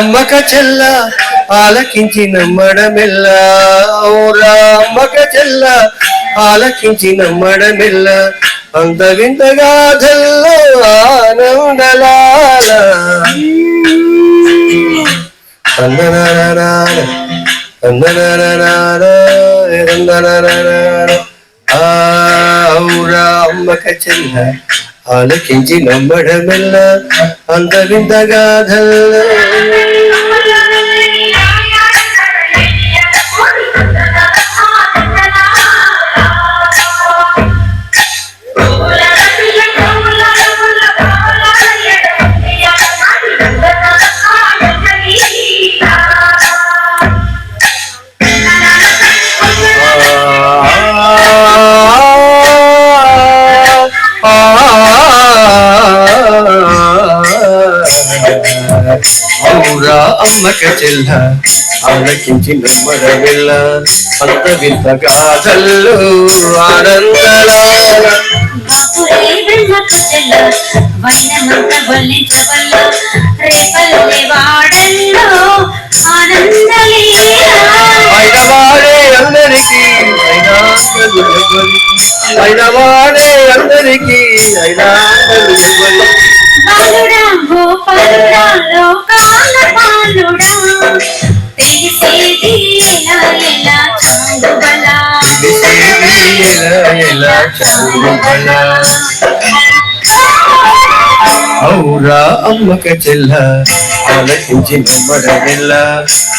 అమ్మక చెల్ల ఆలకించి నమ్మడమెల్ల ఊరా అమ్మక చెల్ల ఆలకించి నమ్మడమెల్ల అంత వింతగా జల్లో ఆనందలాల ఔరా అమ్మక చెల్ల ఆలకించి నమ్మడమెల్ల అంత వింతగా జల్లో ఔరా అమ్మక చెల్ల ఆలకించి నమ్మడమెల్ల అంత వింతగా జల్లు ఆనందలాల అయినవాడే అందరికీ అయినవాడే అందరికీ అయినా బాలుడా గోపాలుడా లోకాల బాలుడా తెలిసేది ఎలా చాంగుబలా ఔరా అమ్మక చెల్ల ఆలకించి నమ్మడమెల్ల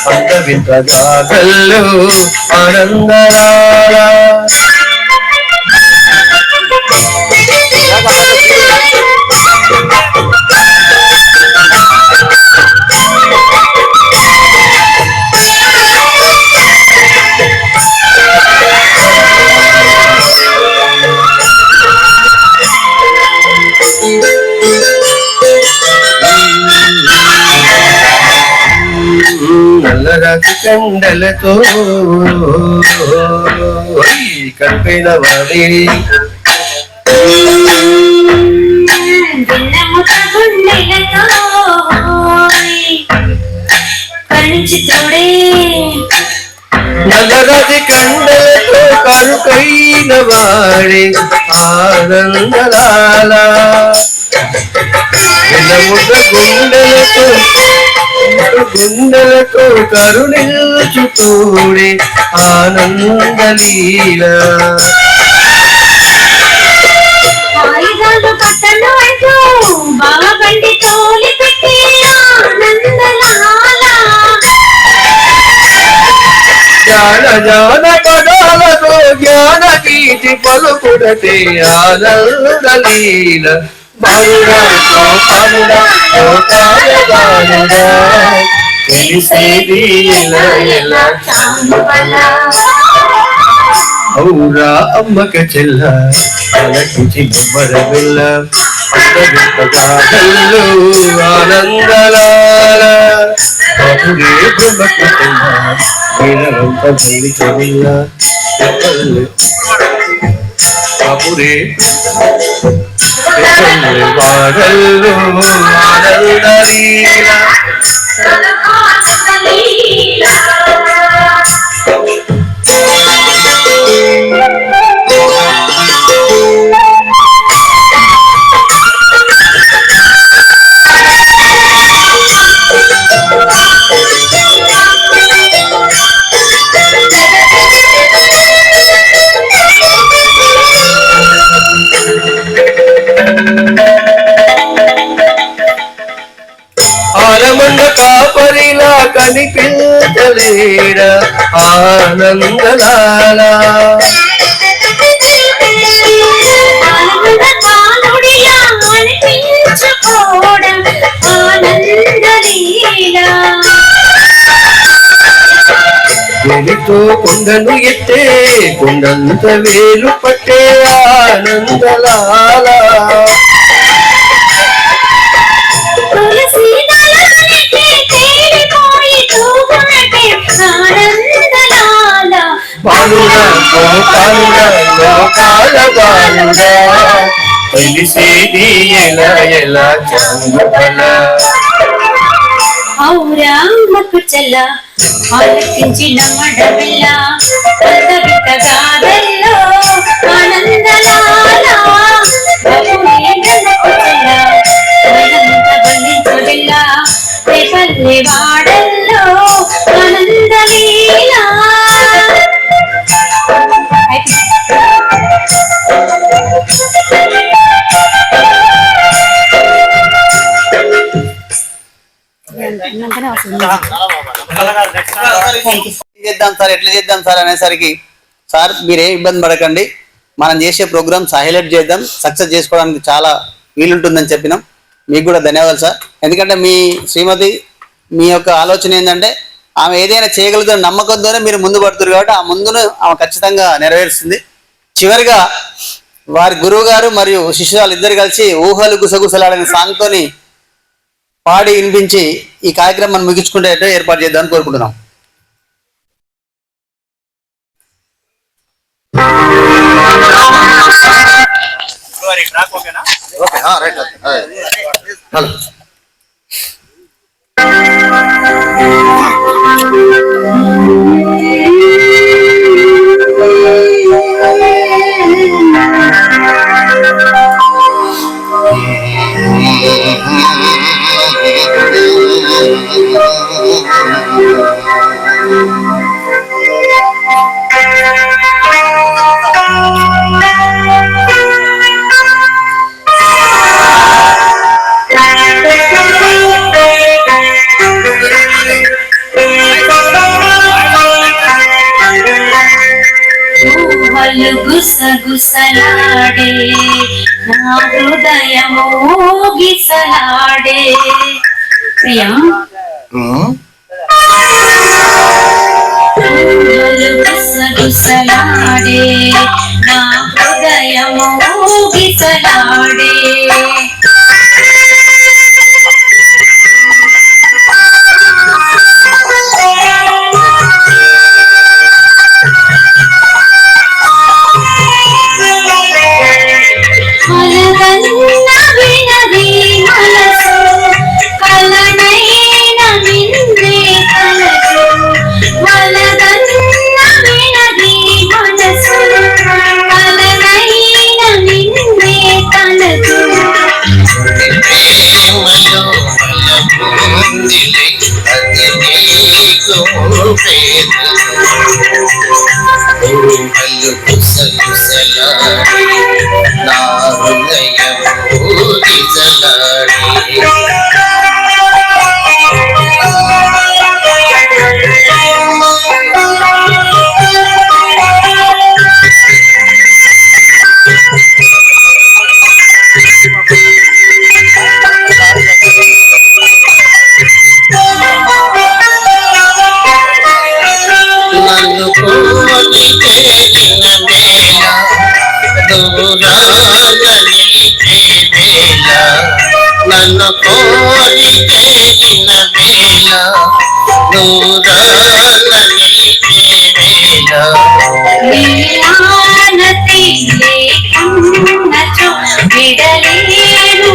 అంత వింతగా జల్లు ఆనందలాల నల్లరాజు కండలతో కలిపిన వాడి నల్లరాజు కండలతో కరుకైన వాడి ఆనందలాల వెన్నముద్ద గుండెలతో కరుణిల్చు తోడే ఆనందలీల ఆయుధాలు పట్టలు అంటూ బాబండి తోలి పెట్టి ఆనందలాల జాన పదాలతో జ్ఞాన గీతి పలుకుడతే ఆనందలీల బాలుడా గోపాలుడా లోకాల బాలుడా తెలిసేది ఎలా చాంగుబలా ఔరా అమ్మక చెల్ల ఆలకించి నమ్మడమెల్ల అంత వింతగా జల్లు ఆనందలాల బాబురే బ్రహ్మకు చెల్ల వీరంత బల్లి చెల్ల బాబురే వాడల్లు ఆనందలీల ఆలమండ కాపరిలా కనిపించలేడ ఆనందలాల వెలితో కొండను ఎత్తే కొండంత వేలు పట్టే ఆనందలాల బాలుడా గోపాలుడా లోకాల బాలుడా తెలిసేది ఎలా చాంగుబలా ఔరామకు చెల్ల ఆలకించిన మడమిల్ల పల్లవిత గాథల్లో ఆనందలాల బపునేందనకు చెల్ల ఆనంద బలించవిల్ల రేపల్లె వాడల్లో ఆనందలీల చేద్దాం సార్, ఎట్లా చేద్దాం సార్ అనేసరికి, సార్ మీరేం ఇబ్బంది పడకండి, మనం చేసే ప్రోగ్రామ్స్ హైలైట్ చేద్దాం, సక్సెస్ చేసుకోవడానికి చాలా వీలుంటుందని చెప్పినాం. మీకు కూడా ధన్యవాదాలు సార్. ఎందుకంటే మీ శ్రీమతి మీ యొక్క ఆలోచన ఏంటంటే ఆమె ఏదైనా చేయగలుగుతున్న నమ్మకంతోనే మీరు ముందు పడుతున్నారు కాబట్టి ఆ ముందును ఆమె ఖచ్చితంగా నెరవేరుస్తుంది. చివరిగా వారి గురువు గారు మరియు శిష్యురాలు ఇద్దరు కలిసి ఊహలు గుసగుసలాడని సాంగ్తోని పాడి వినిపించి ఈ కార్యక్రమాన్ని ముగించుకునేట్టు ఏర్పాటు చేద్దామని కోరుకుంటున్నాం. గుసగుసలాడే నా హృదయము గిసలాడే ప్రియా గుసగుసలాడే నా హృదయము గిసలాడే నా హృదయము గిసలాడే నన్ను కోరి చేసిన వేళ దూరాన నిలిచే వేళ నన్ను కోరి చేసిన వేళ దూరాన నిలిచే వేళ నీలానతి లేకున్నచో విడలేను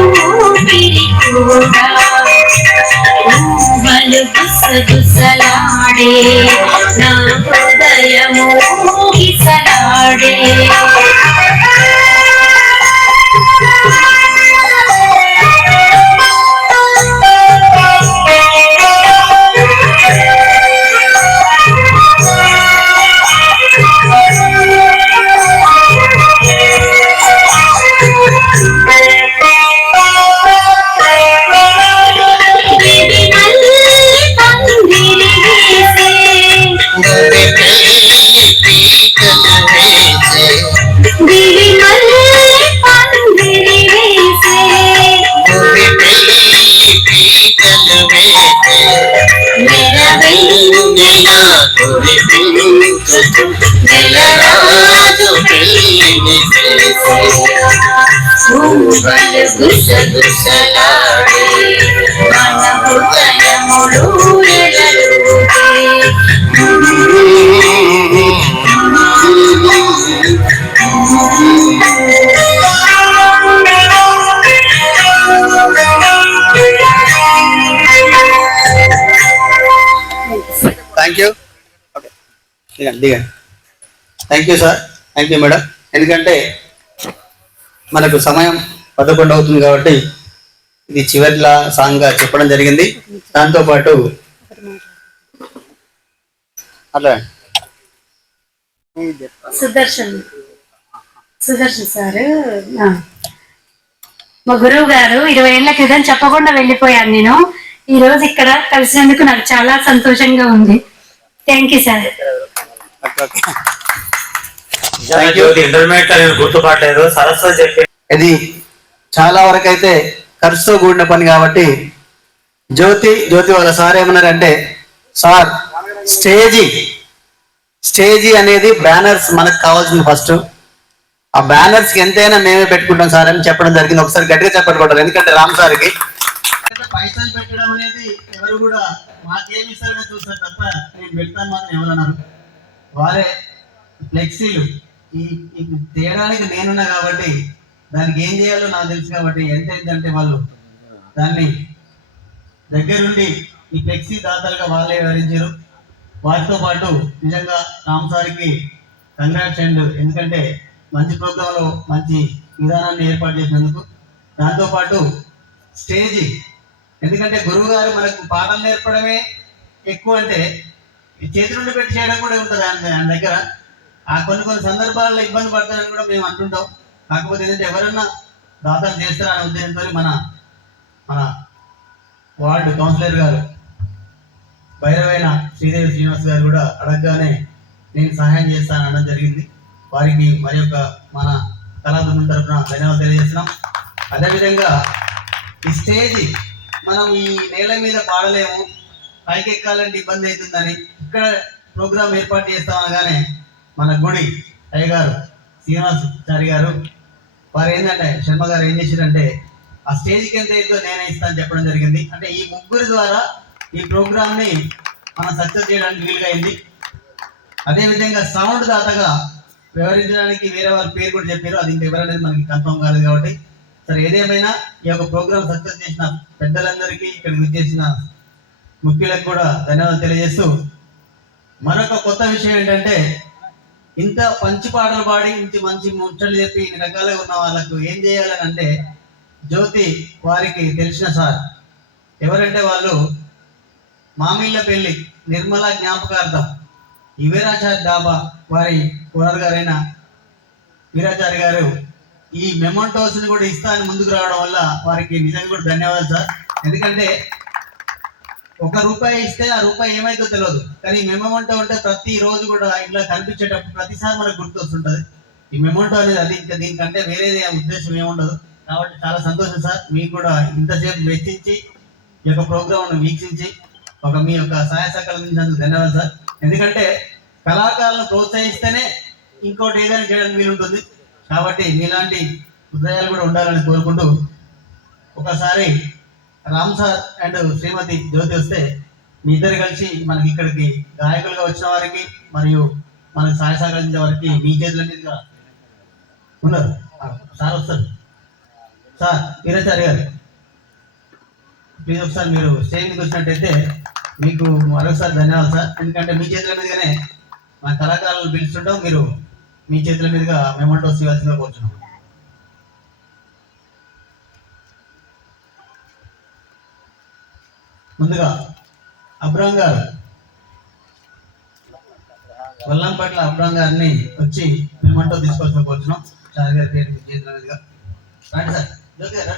పిరికూడా ఊహలు గుసగుసలాడే నా హృదయము గిసలాడే గుసగుసలాడే మన హృదయములు థ్యాంక్ యూ. ఓకే, దిగండి దిగండి. Thank you sir, thank you madam. ఎందుకంటే మనకు సమయం 11 అవుతుంది కాబట్టి ఇది చివరిలా సాంగ్గా చెప్పడం జరిగింది. దాంతోపాటు అట్లా సుదర్శన్ సార్, మా గురువు గారు 20 ఏళ్ల క్రితం చెప్పకుండా వెళ్ళిపోయాను. నేను ఈ రోజు ఇక్కడ కలిసినందుకు నాకు చాలా సంతోషంగా ఉంది. Thank you sir. ఇంటర్మీడియట్ నేను గుర్తుపట్టలేదు. సరస్వతి చెప్పి ఇది చాలా వరకు అయితే ఖర్చుతో కూడిన పని కాబట్టి జ్యోతి వాళ్ళ సార్ ఏమన్నారంటే, సార్ స్టేజీ అనేది బ్యానర్స్ మనకు కావాల్సింది. ఫస్ట్ ఆ బ్యానర్స్ కి ఎంతైనా మేమే పెట్టుకుంటాం సార్ అని చెప్పడం జరిగింది. ఒకసారి గట్టిగా చెప్పట్టుకుంటారు. ఎందుకంటే రామ్ సార్కి పైసలు పెట్టడం అనేది ఎవరు కూడా మాకేమి ఇస్తారని చూస్తారు తప్ప నేను పెడతాను మాత్రం ఎవరన్నారు. వారే ఫ్లెక్సీలు ఈ తేయడానికి నేనున్నా కాబట్టి దానికి ఏం చేయాలో నాకు తెలుసు కాబట్టి ఎంత ఏంటంటే వాళ్ళు దాన్ని దగ్గరుండి ఈ ఫ్లెక్సీ దాతలుగా వాళ్ళే వివరించారు. వారితో పాటు నిజంగా రామ్ సార్కి కంగ్రాట్స్ అండ్ ఎందుకంటే మంచి ప్రోగ్రాంలో మంచి విధానాన్ని ఏర్పాటు చేసినందుకు. దాంతోపాటు స్టేజీ, ఎందుకంటే గురువు గారు మనకు పాటలు నేర్పడమే ఎక్కువ, అంటే చేతి నుండి పెట్టి చేయడం కూడా ఉంటుంది ఆయన దగ్గర. ఆ కొన్ని సందర్భాల్లో ఇబ్బంది పడతారని కూడా మేము అంటుంటాం. కాకపోతే ఏంటంటే ఎవరన్నా దాతలు చేస్తారనే ఉద్దేశంతో మన వార్డు కౌన్సిలర్ గారు భైరవైన శ్రీదేవి శ్రీనివాస్ గారు కూడా అడగగానే నేను సహాయం చేస్తాను అనడం జరిగింది. వారికి మరి యొక్క మన కళాబృందం తరఫున ధన్యవాదాలు తెలియజేస్తున్నాం. అదేవిధంగా ఈ స్టేజ్ మనం ఈ నేల మీద పాడలేము, పైకి ఎక్కాలంటే ఇబ్బంది అవుతుందని ఇక్కడ ప్రోగ్రాం ఏర్పాటు చేస్తామనగానే మన గుడి అయ్యగారు శ్రీనివాసాచారి గారు వారు ఏంటంటే శర్మ గారు ఏం చేశారంటే ఆ స్టేజ్కి ఎంత ఏంటో నేనే ఇస్తాను చెప్పడం జరిగింది. అంటే ఈ ముగ్గురు ద్వారా ఈ ప్రోగ్రామ్ ని మనం సక్సెస్ చేయడానికి వీలుగా అయింది. అదేవిధంగా సౌండ్ దాతగా వ్యవహరించడానికి వేరే వాళ్ళ పేరు కూడా చెప్పారు. అది ఇంకెవరనేది మనకి కన్ఫర్మ్ కాలేదు కాబట్టి సరే ఏదేమైనా ఈ యొక్క ప్రోగ్రామ్ సక్సెస్ చేసిన పెద్దలందరికీ ఇక్కడికి విచ్చేసిన ముఖ్యులకు కూడా ధన్యవాదాలు తెలియజేస్తూ మరొక కొత్త విషయం ఏంటంటే ఇంత మంచి పాటలు పాడి ఇంత మంచి ముచ్చట్లు చెప్పి ఇన్ని రకాలుగా ఉన్న వాళ్ళకు ఏం చేయాలని అంటే జ్యోతి వారికి తెలిసిన సార్ ఎవరంటే వాళ్ళు మామిళ్ళ పెళ్లి నిర్మల జ్ఞాపకార్థం ఈ వీరాచార్య డాబా వారి ఓనర్ గారైన వీరాచార్య గారు ఈ మెమోంటోస్ ని కూడా ఇస్తా అని ముందుకు రావడం వల్ల వారికి నిజంగా కూడా ధన్యవాదాలు సార్. ఎందుకంటే ₹1 ఇస్తే ఆ రూపాయి ఏమైతే తెలియదు, కానీ మెమోంటో అంటే ప్రతి రోజు కూడా ఇట్లా కనిపించేటప్పుడు ప్రతిసారి మనకు గుర్తొస్తుంటది ఈ మెమోంటో అనేది. అది ఇంకా దీనికంటే వేరేది ఉద్దేశం ఏముండదు. కాబట్టి చాలా సంతోషం సార్, మీకు కూడా ఇంతసేపు వెచ్చించి ఈ యొక్క ప్రోగ్రామ్ వీక్షించి మీ యొక్క సహాయ సహకారం ధన్యవాదాలు సార్. ఎందుకంటే కళాకారులను ప్రోత్సహిస్తేనే ఇంకోటి ఏదైనా చేయడానికి వీలుంటుంది. కాబట్టి మీలాంటి హృదయాలు కూడా ఉండాలని కోరుకుంటూ ఒకసారి రామ్ సార్ అండ్ శ్రీమతి జ్యోతి వస్తే మీ ఇద్దరు కలిసి మనకి ఇక్కడికి గాయకులుగా వచ్చిన వారికి మరియు మనకు సహాయ సహకరించే వారికి మీ చేతుల మీదుగా ఉన్నారు. సార్ వస్తారు. సార్ వీరాచార్య గారు ప్లీజ్ ఒకసారి మీరు స్టేజ్ మీదకి వచ్చినట్టయితే మీకు మరొకసారి ధన్యవాదాలు సార్. ఎందుకంటే మీ చేతుల మీదుగానే మన కళాకారులను పిలుస్తుంటాం, మీరు మీ చేతుల మీదుగా మెమోంటోస్ ఇవ్వాల్సిందిగా కోరుతున్నాం. ముందుగా అబ్రాం గారు వల్లంపట్ల అబ్రాం గారిని వచ్చి మెమోంటో తీసుకోవాల్సిన కోరుతున్నాం. చారి గారి పేరు చేతుల మీదుగా రండి సార్. జ్యోతి గారు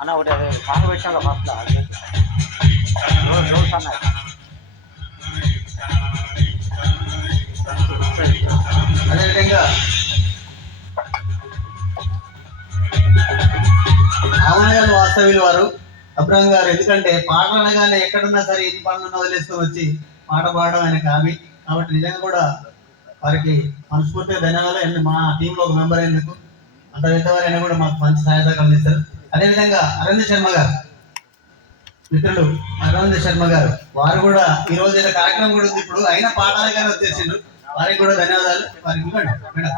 అన్న ఒకటి పాట పెట్టాక ఫస్ట్ అదేవిధంగా ఆవనగల్ వాస్తవ్యులు వారు అబ్రాం గారు, ఎందుకంటే పాటలు అనగానే ఎక్కడున్నా సరే ఎన్ని పనులను వదిలేసుకొని వచ్చి పాట పాడడం ఆయన హామీ. కాబట్టి నిజంగా కూడా వారికి మనస్ఫూర్తిగా ధన్యవాదాలు. అండ్ మా టీంలో ఒక మెంబర్ అయినందుకు అంత పెద్దవారైనా కూడా మాకు మంచి సహాయ సహకారం ఇస్తారు. అదేవిధంగా అరవింద్ శర్మ గారు మిత్రులు అరవింద్ శర్మ గారు వారు కూడా ఈ రోజు ఏదో కార్యక్రమం కూడా ఉంది ఇప్పుడు, అయినా పాఠాలుగానే వచ్చేసిండ్రు. వారికి కూడా ధన్యవాదాలు. వారికి ఇవ్వండి మేడం,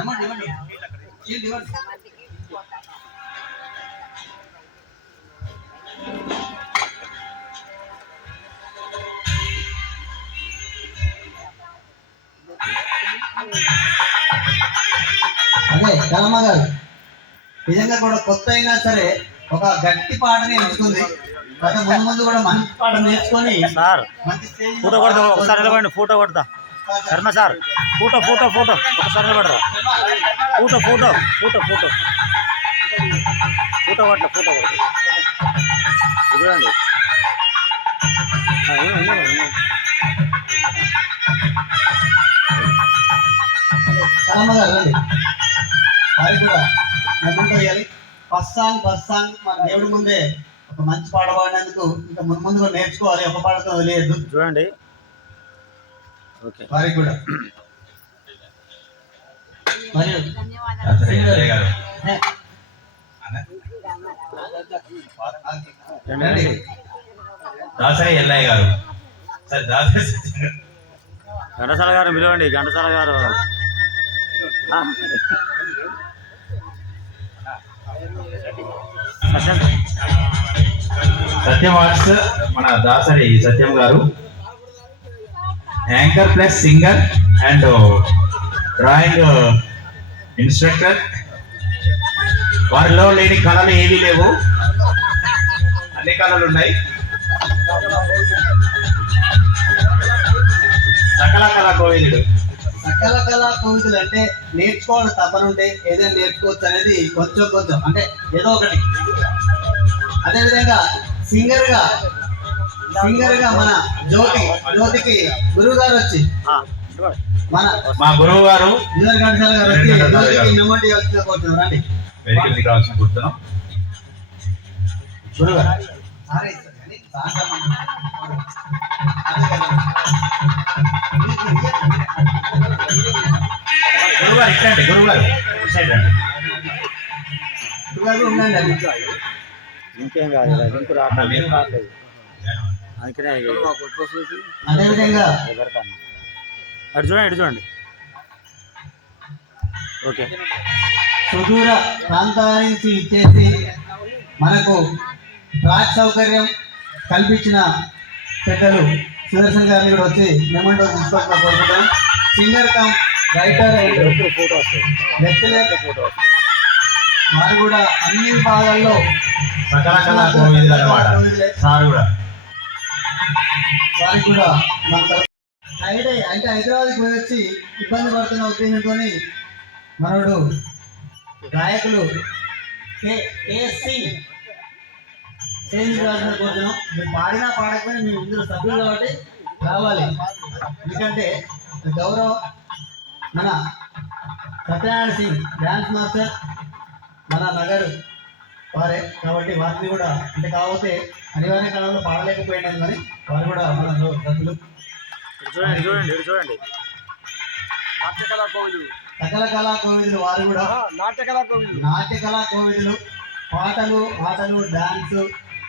ఇవ్వండి ఇవ్వండి. అదే కలమ్మ గారు నిజంగా కూడా కొత్త అయినా సరే ఒక గట్టి పాటని ఎంచుకుంది. గత ముందు ముందు కూడా మంచి పాట నేర్చుకొని సార్ మంచి స్టేజ్ ఫోటో కొడతా, ఒకసారి నిలబడండి, ఫోటో కొడతా. Sharma sir photo photo photo ఒకసారి నిలబడరా. Photo photo photo photo photo కొట్ల ఫోటో కొట్ట చూడండి. కలమ్మ గారు రండి, వారికి కూడా నమ్ముంటూ వేయాలి. ఫస్ట్ సాంగ్ మన దేవుడి ముందే ఒక మంచి పాట పాడినందుకు ఇంకా ముందు ముందు కూడా నేర్చుకోవాలి, ఒక పాటతో వదిలేయద్దు. చూడండి. ఓకే వారికి కూడా మరియు రండి. దాసరి ఎల్లయ్య గారు, సార్ దాసరి ఘంటసాల గారు పిలవండి. ఘంటసాల గారు సత్యం ఆర్ట్స్ మన దాసరి సత్యం గారు anchor plus singer and drawing instructor. వారిలో లేని కళలు ఏవీ లేవు, అన్ని కళలు ఉన్నాయి. సకల కళ కోవిదుడు. సకల కళా కోవిదులు అంటే నేర్చుకోవడం తప్పనుంటే ఏదైనా నేర్చుకోవచ్చు అనేది కొంచెం కొంచెం అంటే ఏదో ఒకటి. అదేవిధంగా సింగర్ గా మన జ్యోతికి గురువు గారు వచ్చి మా గురువు గారు ఘంటసాల గారు వచ్చి జ్యోతికి మెమోరీ ఇవ్వాల్సిన రండి. వెహికల్ కావాల్సిన కూర్చున్నాం. గురువు గారు గురువు గారు ఇట్లండి, గురువు గారు సైడ్ రండి. ఉండండి అది. ఇంకేం కాదు, లింక్ రావట్లేదు. అందుకనే అదేవిధంగా పెడతాను. అటు చూడండి, ఇటు చూడండి. ఓకే. సుదూర ప్రాంతాల నుంచి ఇచ్చేసి మనకు ట్రాక్ సౌకర్యం కల్పించిన పెద్దలు సుదర్శన్ గారిని కూడా వచ్చి మెమోంటో తీసుకోవాల్సిన కోరుకుంటాం. Singer cum writer and photo వస్తుంది, లెక్చరర్ ఫోటో వస్తుంది. వారు కూడా అన్ని విభాగాల్లో సకల కళా కోవిదులు అన్నమాట. సార్ కూడా వారికి కూడా మన అంటే హైదరాబాద్కి పోయి వచ్చి ఇబ్బంది పడుతున్న ఉద్దేశంతో మనోడు గాయకులు కోరుతున్నాం. మీరు పాడినా పాడకపోయినా మీరు ఇందులో సభ్యులు కాబట్టి రావాలి. ఎందుకంటే గౌరవ్ మన సత్యనారాయణ సింగ్ డ్యాన్స్ మాస్టర్ మన నగరు వారే కాబట్టి వారిని కూడా అంటే కాకపోతే అనివార్య కాలంలో పాడలేకపోయినాం కానీ వారు కూడా మన సభ్యులు. చూడండి చూడండి, ఇటు చూడండి. సకల కళా కోవిదులు వారు కూడా నాట్య కళా కోవిదులు. ఆటలు డాన్స్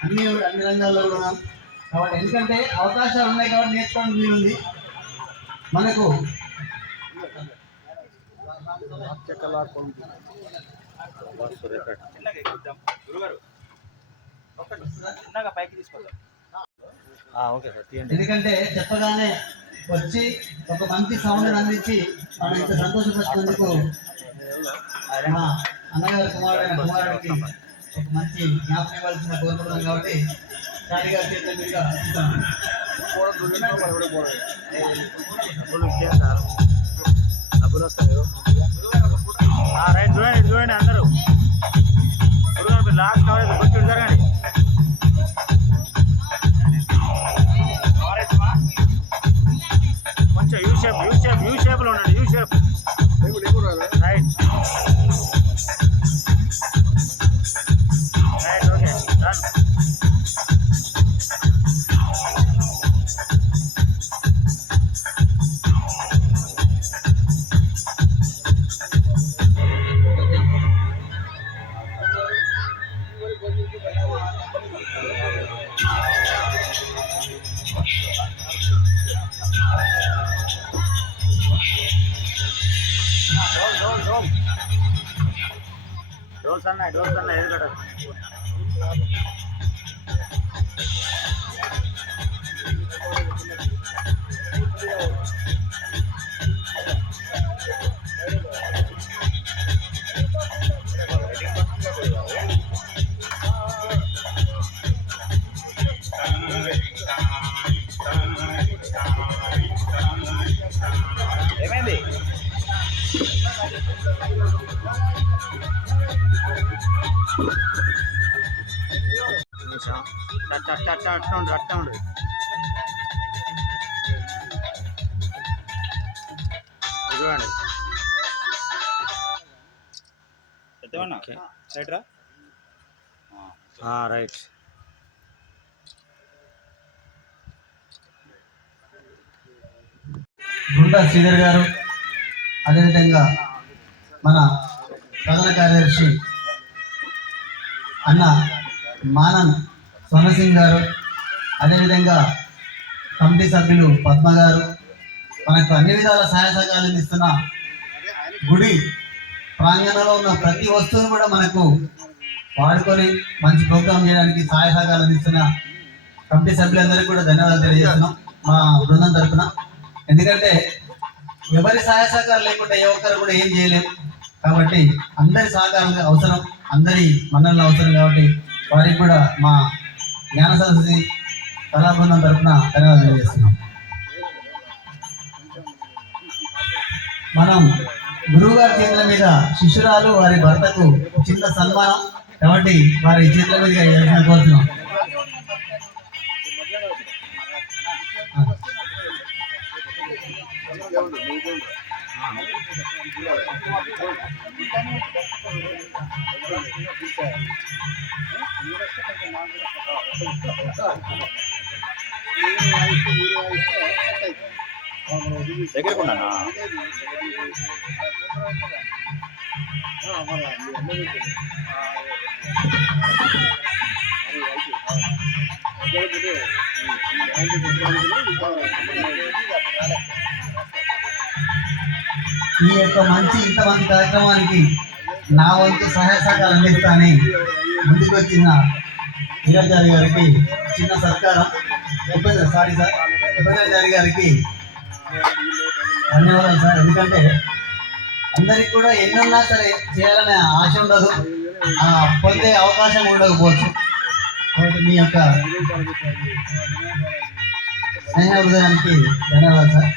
అన్ని రంగాల్లో కూడా ఉన్నాం కాబట్టి ఎందుకంటే అవకాశాలు ఉన్నాయి కాబట్టి నేర్చుకోవడానికి వీలుంది మనకు. ఎందుకంటే చెప్పగానే వచ్చి ఒక మంచి సౌండ్ అందించి మనం ఇంత సంతోషపరిచినందుకు మా అన్నగారి కుమారుడికి ఒక మంచి జ్ఞాపకం ఇవ్వాల్సిన కోరుకుంటున్నాం కాబట్టి చారి గారి చేతుల మీదుగా డబ్బులు వస్తాయి. రైట్, చూడండి చూడండి అందరూ. లాస్ట్ కావాలి, కొంచెం జరగండి. కొంచెం యూ షేప్లో ఉండండి. U shape right right. Okay done. Doors అన్నాయి ఎదురుగడ. ఏమైంది? అట్లా ఉండు చూడండి. ఎత్తమన్నా రైట్ రా. రైట్. గుండా శ్రీధర్ గారు, అదేవిధంగా మన ప్రధాన కార్యదర్శి అన్న మానన్ సోనసింగ్ గారు, అదేవిధంగా కమిటీ సభ్యులు పద్మ గారు, మనకు అన్ని విధాల సహాయ సహకారాలు అందిస్తున్న గుడి ప్రాంగణంలో ఉన్న ప్రతి వస్తువును కూడా మనకు వాడుకొని మంచి ప్రోగ్రాం చేయడానికి సహాయ సహకారాలు అందిస్తున్న కమిటీ సభ్యులందరికీ కూడా ధన్యవాదాలు తెలియజేస్తున్నాం మా బృందం తరఫున. ఎందుకంటే ఎవరి సహాయ సహకారం లేకుండా ఏ ఒక్కరు కూడా ఏం చేయలేము. కాబట్టి అందరి సహకారం అవసరం, అందరి మన్ననలు అవసరం. కాబట్టి వారికి కూడా మా జ్ఞాన సరస్వతి కళాబృందం తరఫున ధన్యవాదాలు తెలియజేస్తున్నాం. మనం గురువు గారి చేతుల మీద శిష్యురాలు వారి భర్తకు చిన్న సన్మానం, కాబట్టి వారి చేతుల మీదుగా కోరుతున్నాం. దగ్గరకున్నా ఈ యొక్క ఇంతమంది కార్యక్రమానికి నా వంతు సహాయ సహకారం అందిస్తానని ముందుకు వచ్చిన వీరాచారి గారికి చిన్న సత్కారం. ఉపేంద్రాచారి గారికి ధన్యవాదాలు సార్. ఎందుకంటే అందరికి కూడా ఎన్నున్నా సరే చేయాలనే ఆశ ఉండదు, పొందే అవకాశం ఉండకపోవచ్చు. కాబట్టి మీ యొక్క స్నేహ హృదయానికి ధన్యవాదాలు సార్.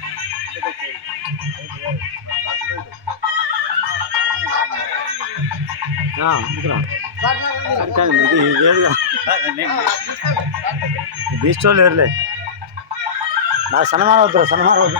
ఇది వేరుగా బీస్టో లేరులే. నా సన్మానం వద్దు, సన్మానం వద్దు.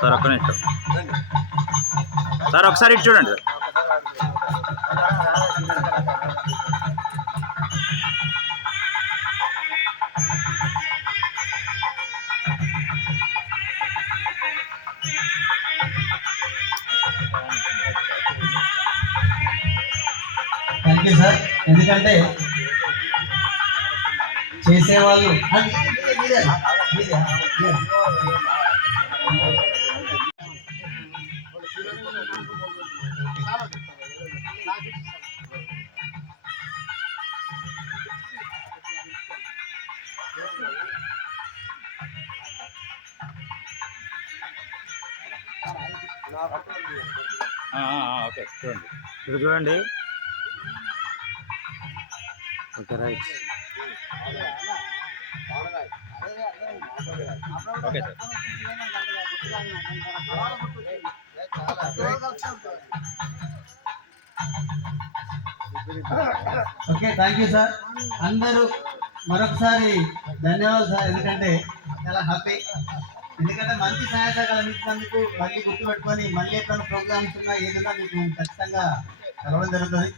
సార్ ఒక్క నిమిషం సార్, ఒకసారి ఇటు చూడండి సార్. Thank you sir. ఎందుకంటే చేసేవాళ్ళు ఓకే చూడండి, ఇక్కడ చూడండి. Okay right. Okay sir. Okay thank you sir. అందరూ మరొకసారి ధన్యవాదాలు సార్. ఎందుకంటే చాలా హ్యాపీ. ఎందుకంటే మంచి సహాయ సహకారాలు అందించినందుకు మళ్ళీ గుర్తుపెట్టుకొని మళ్ళీ ఎప్పుడైనా ప్రోగ్రామ్స్ ఉన్నా ఏదైనా మీకు ఖచ్చితంగా కలవడం జరుగుతుంది.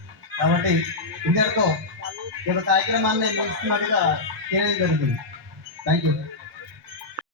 కాబట్టి ఇంతటితో ఈ యొక్క కార్యక్రమాన్ని ముగిస్తున్నట్టుగా చేయడం జరుగుతుంది. Thank you.